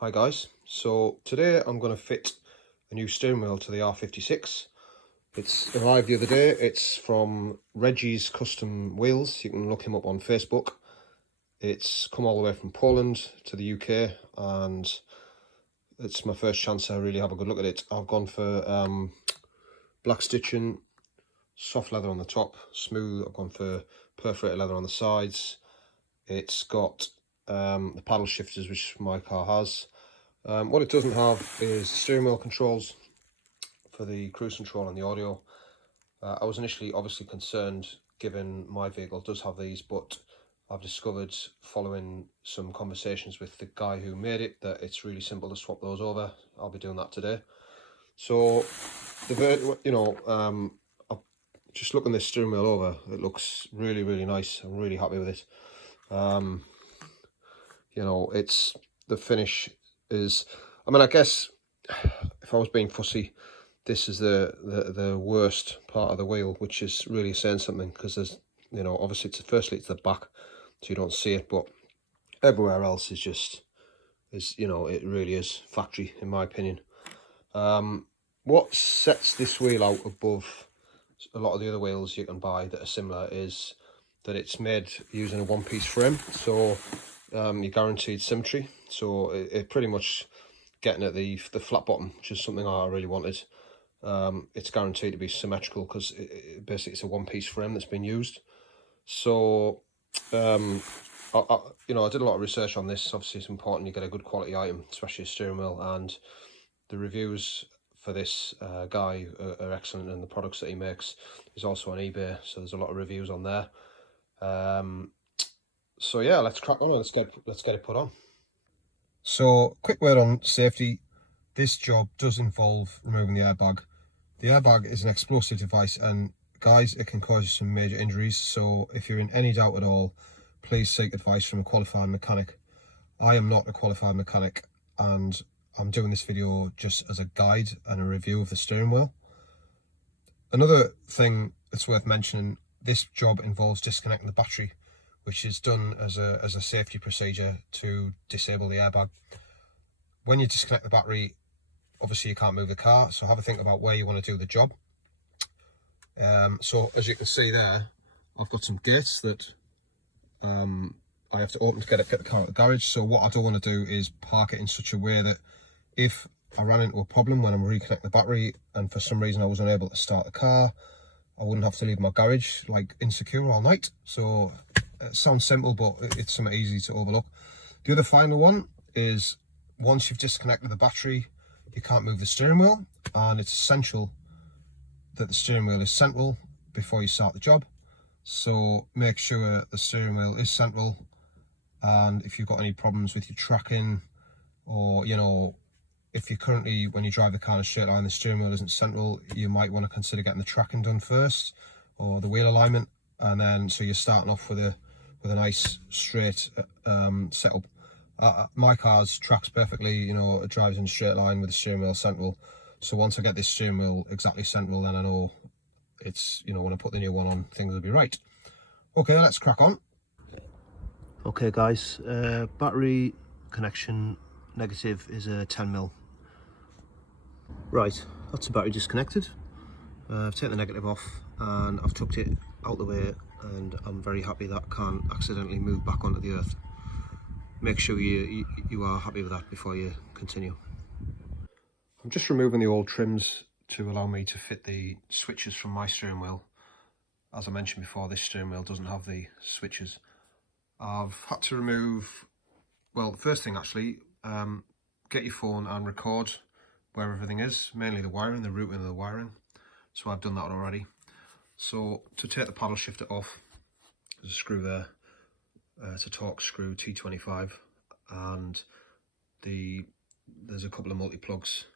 Hi guys, so today I'm going to fit a new steering wheel to the R56. It's arrived the other day. It's from Reggie's Custom Wheels. You can look him up on Facebook. It's come all the way from Poland to the UK and it's my first chance to really have a good look at it. I've gone for black stitching, soft leather on the top, smooth. I've gone for perforated leather on the sides. It's got the paddle shifters, which my car has. What it doesn't have is steering wheel controls for the cruise control and the audio. I was initially obviously concerned given my vehicle does have these, but I've discovered following some conversations with the guy who made it that it's really simple to swap those over. I'll be doing that today. So just looking this steering wheel over, it looks really nice. I'm really happy with it. It's the finish is, I mean, I guess if I was being fussy, this is the worst part of the wheel, which is really saying something, because there's, obviously firstly it's the back, so you don't see it, but everywhere else is just, it really is factory, in my opinion. What sets this wheel out above a lot of the other wheels you can buy that are similar is that it's made using a one-piece frame, so you're guaranteed symmetry. So it pretty much getting at the flat bottom, which is something I really wanted. It's guaranteed to be symmetrical because basically it's a one-piece frame that's been used. So I did a lot of research on this. Obviously it's important you get a good quality item, especially a steering wheel, and the reviews for this guy are excellent, and the products that he makes is also on eBay, so there's a lot of reviews on there. So yeah, let's crack on and let's get it put on. So quick word on safety. This job does involve removing the airbag. The airbag is an explosive device, and guys, it can cause you some major injuries. So if you're in any doubt at all, please seek advice from a qualified mechanic. I am not a qualified mechanic, and I'm doing this video just as a guide and a review of the steering wheel. Another thing that's worth mentioning, this job involves disconnecting the battery, which is done as a safety procedure to disable the airbag. When you disconnect the battery, obviously you can't move the car, so have a think about where you want to do the job. So as you can see there, I've got some gates that I have to open to get the car out of the garage. So what I don't want to do is park it in such a way that if I ran into a problem when I'm reconnecting the battery and for some reason I was unable to start the car, I wouldn't have to leave my garage like insecure all night. So it sounds simple, but it's something easy to overlook. The other final one is, once you've disconnected the battery, you can't move the steering wheel, and it's essential that the steering wheel is central before you start the job. So make sure the steering wheel is central, and if you've got any problems with your tracking, or if you're currently, when you drive the car in a straight line, the steering wheel isn't central, you might want to consider getting the tracking done first, or the wheel alignment, and then so you're starting off with a nice straight setup. My car's tracks perfectly, it drives in a straight line with the steering wheel central. So once I get this steering wheel exactly central, then I know it's, when I put the new one on, things will be right. Okay, let's crack on. Okay guys, battery connection negative is a 10mm. Right, that's the battery disconnected. I've taken the negative off and I've tucked it out the way, and I'm very happy that I can't accidentally move back onto the earth. Make sure you are happy with that before you continue. I'm just removing the old trims to allow me to fit the switches from my steering wheel. As I mentioned before, this steering wheel doesn't have the switches. I've had to remove, well, the first thing actually, get your phone and record where everything is, mainly the wiring, the routing of the wiring. So I've done that already. So to take the paddle shifter off, there's a screw there. It's a Torx screw T25, and there's a couple of multi-plugs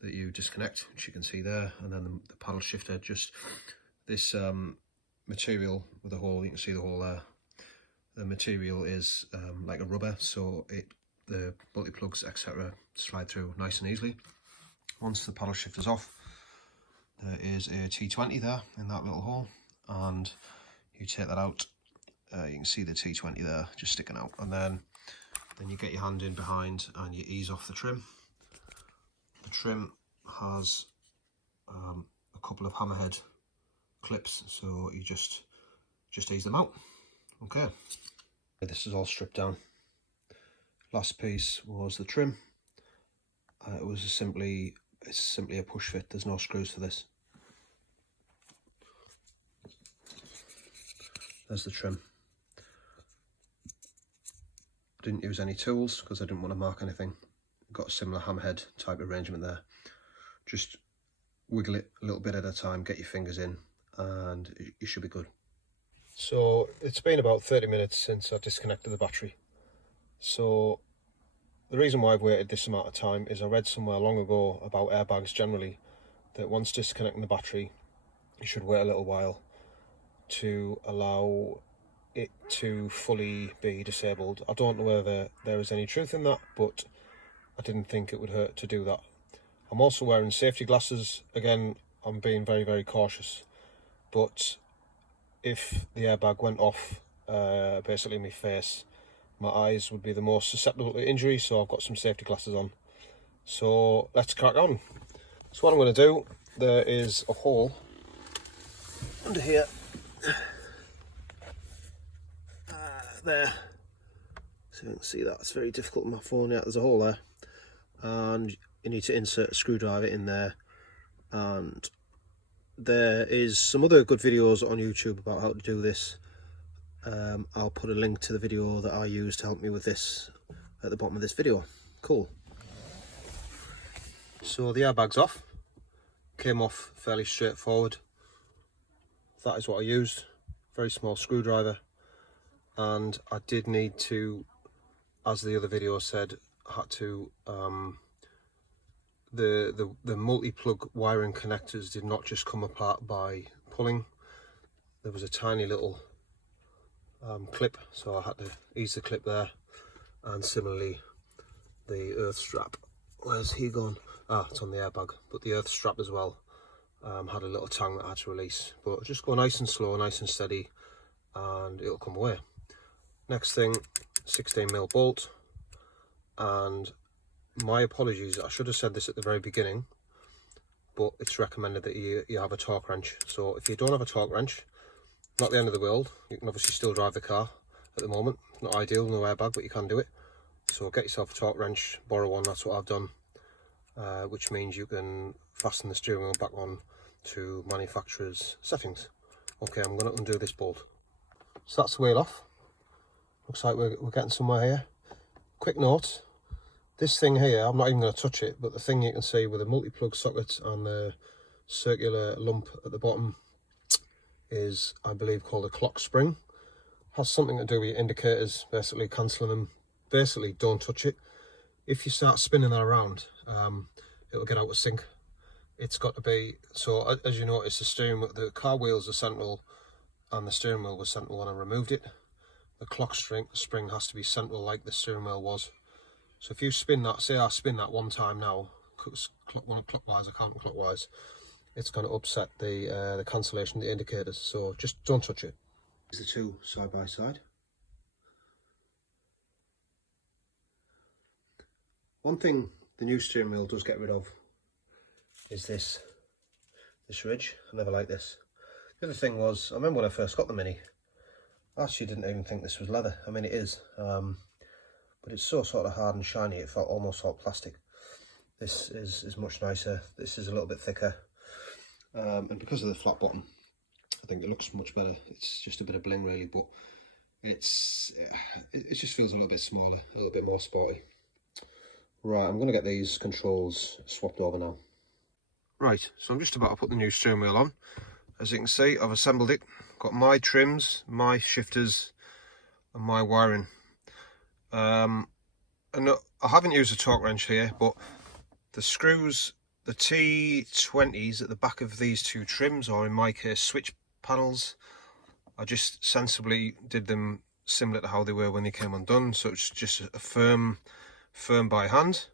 that you disconnect, which you can see there, and then the paddle shifter, just this material with a hole, you can see the hole there. The material is like a rubber, so the multi-plugs etc. slide through nice and easily. Once the paddle shifter's off, there is a T20 there in that little hole, and you take that out. You can see the T20 there just sticking out, and then Then you get your hand in behind and you ease off the trim. The trim has a couple of hammerhead clips, so you just ease them out. Okay, this is all stripped down. Last piece was the trim. It's simply a push fit. There's no screws for this. There's the trim. Didn't use any tools because I didn't want to mark anything. Got a similar hammerhead type arrangement there. Just wiggle it a little bit at a time, get your fingers in, and you should be good. So it's been about 30 minutes since I disconnected the battery. So the reason why I've waited this amount of time is I read somewhere long ago about airbags generally, that once disconnecting the battery, you should wait a little while to allow it to fully be disabled. I don't know whether there is any truth in that, but I didn't think it would hurt to do that. I'm also wearing safety glasses. Again, I'm being very, very cautious, but if the airbag went off basically in my face, my eyes would be the most susceptible to injury, so I've got some safety glasses on. So let's crack on. So what I'm going to do, there is a hole under here, there, so you can see that. It's very difficult on my phone. Yeah, there's a hole there, and you need to insert a screwdriver in there. And there is some other good videos on YouTube about how to do this. I'll put a link to the video that I used to help me with this at the bottom of this video. Cool. So the airbag's off. Came off fairly straightforward. That is what I used. Very small screwdriver. And I did need to, as the other video said, had to the multi-plug wiring connectors did not just come apart by pulling. There was a tiny little clip, so I had to ease the clip there. And similarly, the earth strap, where's he gone? It's on the airbag, but the earth strap as well had a little tang that I had to release. But just go nice and slow, nice and steady, and it'll come away. Next thing, 16mm bolt. And my apologies, I should have said this at the very beginning, but it's recommended that you have a torque wrench. So if you don't have a torque wrench, not the end of the world. You can obviously still drive the car at the moment. Not ideal, no airbag, but you can do it. So get yourself a torque wrench, borrow one. That's what I've done, which means you can fasten the steering wheel back on to manufacturer's settings. Okay, I'm going to undo this bolt. So that's the wheel off. Looks like we're getting somewhere here. Quick note, this thing here, I'm not even going to touch it, but the thing you can see with the multi-plug socket and the circular lump at the bottom is, I believe, called a clock spring. Has something to do with your indicators, basically cancelling them. Basically, don't touch it. If you start spinning that around, it'll get out of sync. It's got to be, so as you notice, the car wheels are central and the steering wheel was central when I removed it. The clock spring has to be central like the steering wheel was. So if you spin that, say I spin that one time now, clockwise or counterclockwise, it's going to upset the cancellation of the indicators. So just don't touch it. These are the two side by side. One thing the new steering wheel does get rid of is this ridge. I never liked this. The other thing was, I remember when I first got the Mini, I actually didn't even think this was leather. I mean, it is, but it's so sort of hard and shiny, it felt almost like plastic. This is much nicer. This is a little bit thicker, and because of the flat bottom, I think it looks much better. It's just a bit of bling really, but it just feels a little bit smaller, a little bit more sporty. Right, I'm going to get these controls swapped over now. Right, so I'm just about to put the new steering wheel on. As you can see, I've assembled it. Got my trims, my shifters, and my wiring. And I haven't used a torque wrench here, but the screws, the T20s at the back of these two trims, or in my case switch panels, I just sensibly did them similar to how they were when they came undone. So it's just a firm by hand.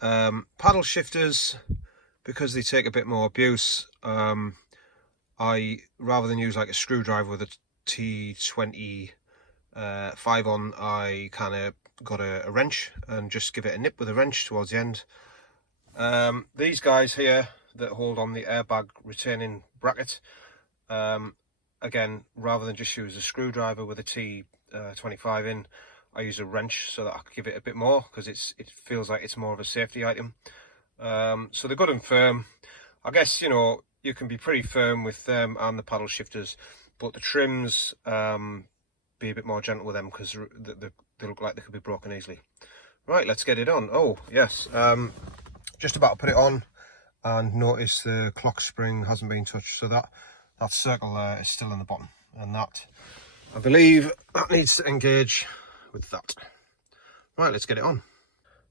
Paddle shifters, because they take a bit more abuse, I, rather than use like a screwdriver with a T20 5 on, I kind of got a wrench and just give it a nip with a wrench towards the end. These guys here that hold on the airbag retaining bracket, again, rather than just use a screwdriver with a T25 in, I use a wrench so that I can give it a bit more, because it feels like it's more of a safety item. So they're good and firm. I guess, you know, you can be pretty firm with them and the paddle shifters, but the trims, be a bit more gentle with them, because they look like they could be broken easily. Right, let's get it on. Oh yes, just about to put it on and notice the clock spring hasn't been touched, so that circle there is still in the bottom, and that, I believe, that needs to engage with that. Right, let's get it on.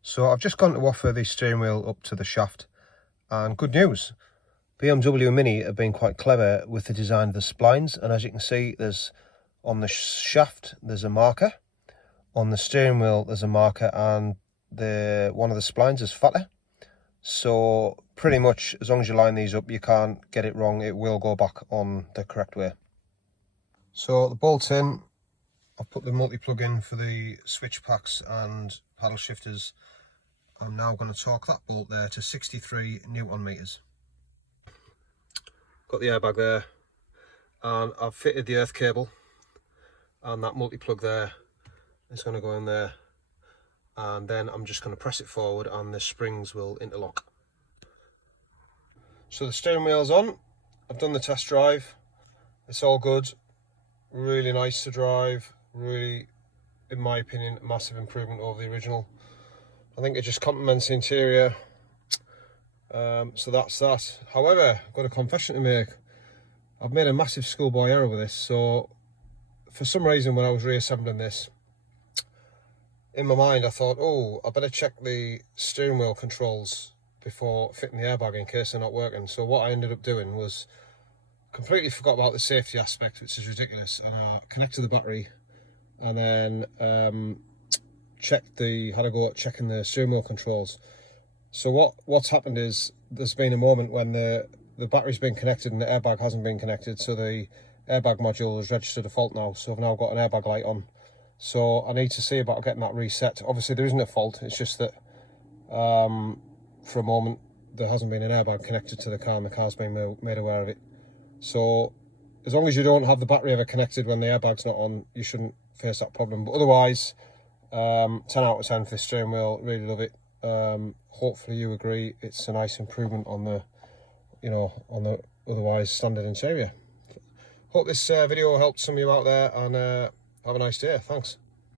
So I've just gone to offer the steering wheel up to the shaft, and good news, BMW Mini have been quite clever with the design of the splines, and as you can see, there's on the shaft there's a marker, on the steering wheel there's a marker, and one of the splines is fatter. So pretty much as long as you line these up, you can't get it wrong, it will go back on the correct way. So the bolt's in, I've put the multi-plug in for the switch packs and paddle shifters. I'm now going to torque that bolt there to 63 Newton meters. Got the airbag there, and I've fitted the earth cable, and that multi-plug there is going to go in there, and then I'm just going to press it forward and the springs will interlock. So the steering wheel's on, I've done the test drive, it's all good, really nice to drive, really, in my opinion, a massive improvement over the original. I think it just complements the interior, so that's that. However, I've got a confession to make. I've made a massive schoolboy error with this. So for some reason when I was reassembling this, in my mind I thought, oh, I better check the steering wheel controls before fitting the airbag in case they're not working. So what I ended up doing was completely forgot about the safety aspect, which is ridiculous, and I connected the battery and then had a go at checking the steering wheel controls. So what's happened is there's been a moment when the battery's been connected and the airbag hasn't been connected, so the airbag module is registered a fault now, so I've now got an airbag light on. So I need to see about getting that reset. Obviously there isn't a fault, it's just that for a moment there hasn't been an airbag connected to the car and the car's been made aware of it. So as long as you don't have the battery ever connected when the airbag's not on, you shouldn't face that problem. But otherwise, 10 out of 10 for the steering wheel, really love it. Hopefully you agree, it's a nice improvement on the, you know, on the otherwise standard interior. Hope this video helped some of you out there, and have a nice day. Thanks.